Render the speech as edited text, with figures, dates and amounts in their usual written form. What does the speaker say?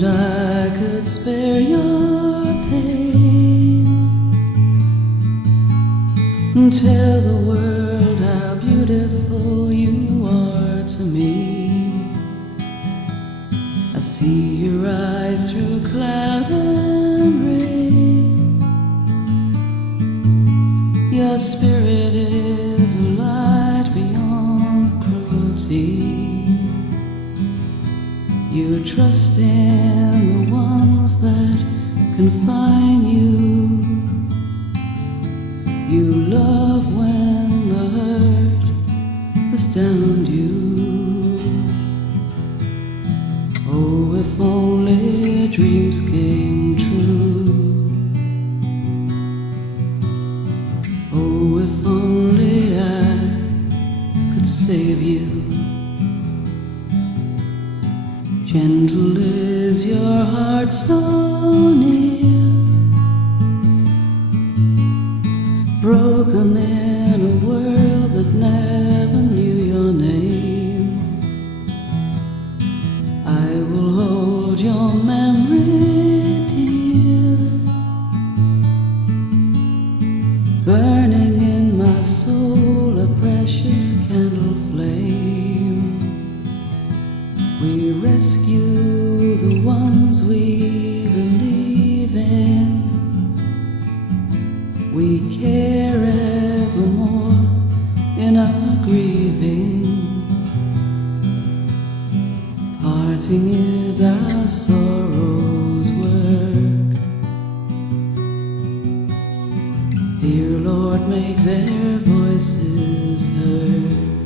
that I could spare your pain and tell the world how beautiful you are to me. I see your eyes through cloud and rain. Your spirit is a light beyond cruelty. You trust in the ones that confine you. You love when the hurt has downed you. Oh, if only dreams came true. Oh, if only I could save you. Gentle is your heart, so near, broken in a world that never knew your name. I will hold your memory dear, burning in my soul a precious candle flame. We rescue the ones we believe in. We care evermore in our grieving. Parting is our sorrow's work. Dear Lord, make their voices heard.